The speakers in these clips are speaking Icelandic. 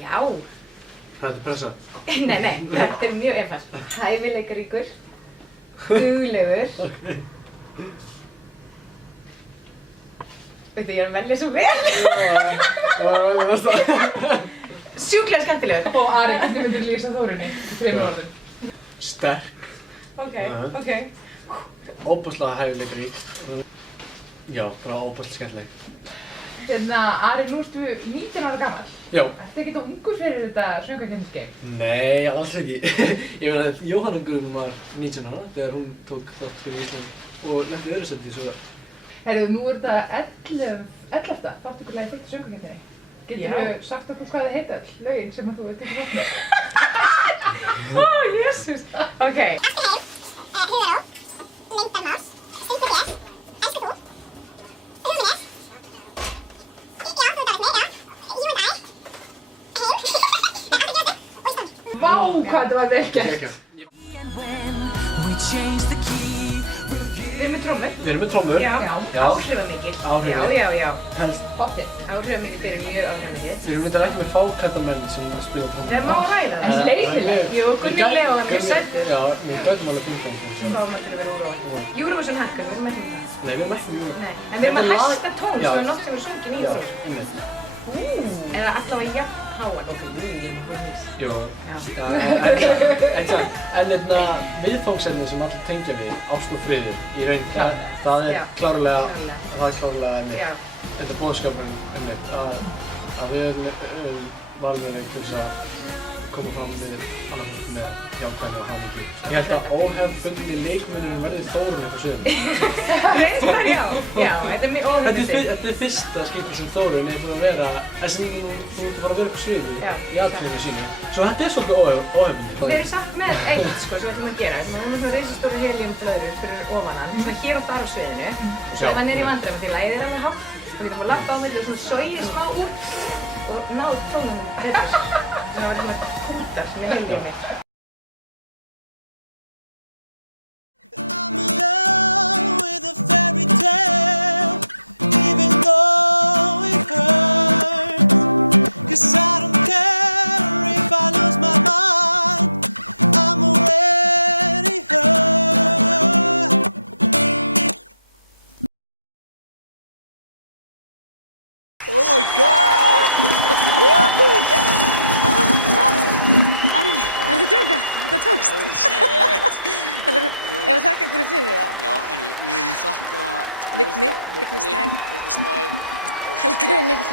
Já. Þetta er pressa. Nei, þetta er mjög einfalt. Hæfileikaríkur, duglegur. Veitu, ég er að velja svo vel. Já, það. Sjúklega skemmtilegur. Og Ari, hvernig myndir lýsa Þórunni í 3 orðum? Sterk. Ok. Óbúslega hæfileikarík. Já, bara óbúslega skemmtileg. Ari, nú ertu 19 ára gamall. Já. Ertu ekkert of ungur fyrir þetta söngvakeppniskeið? Nei, alls ekki. Ég meina að Jóhanna Guðrún var 19 ára þegar hún tók þátt fyrir Ísland og lenti öðru sæti svo. Herru, nú er þetta 11. þáttökulagi fyrstu söngvakeppninni. Geturðu sagt okkur hvað þið heita öll lögin sem þú ert tekið þátt með? Ó, jesús. Ok. Vá, hvað þetta var vel gert! Við erum með trommur. Við erum með trommur. Já. Áhrifamikil. Áhrifamikil. Já. Helst. Pottið. Áhrifamikil fyrir mjög áhrifamikil. Við erum þetta ekki með fáklædda menn sem spila trommur. Það má ræða það. En leiðileg. Jú, kunnilega og hann er sættur. Já, við gætum alveg fylgja hann. Þá mættum við vera úrval. Eurovision hækkar, við erum ekki með það. Nei, við erum ekki mjög. Nei, en við erum að hæsta tón sem við nokkuð sem við sungum í Eurovision. Eða allavega jafn háan. Jú. En viðfangsefnið sem allt tengja við, ást og friður, í raun, það er klárlega þetta boðskapur að við höfum valið til að koma fram með jákvæðni og hamingju. Ég held að óhefðbundni leikmennirinn verði Þórunn á sviðinu. Reyndar, já. Já, þetta er mjög óhefðbundið. Þetta er fyrsta skipti sem Þórunn er búin að vera, þessi þú ert bara að vera upp á sviðinu í atriðinu sínu. Svo þetta er svolítið óhefðbundið. Við erum samt með eitt sem við ætlum að gera. Við erum með svona reisastóru heliumblöðrur fyrir ofan hann, svona hér og þar á sviðinu. Og ef hann er í vandræðum því lagið er alveg hátt, þá getum við að lappa á milli og svona sogið smá út og náðu tónum betur. Það var svona punktar með heliumi. I'm in love with a fairy tale, even though it hurts. 'Cause I don't care if I lose my mind, I'm already hurt. Oh my god! Ari, er þetta djóka? Þetta tókst? Holy shit! Ef við þakka einhverju fyrir það? Já, við viljum þakka Vigni Snæ, Helga Reyni og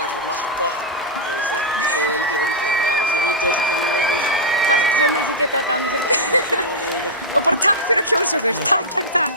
Arnur Matta. Þið vitið öll hvernig við erum. Takk, hefum ekki getað þetta án ykkur. Og bara takk fyrir að kjósa okkur. Takk.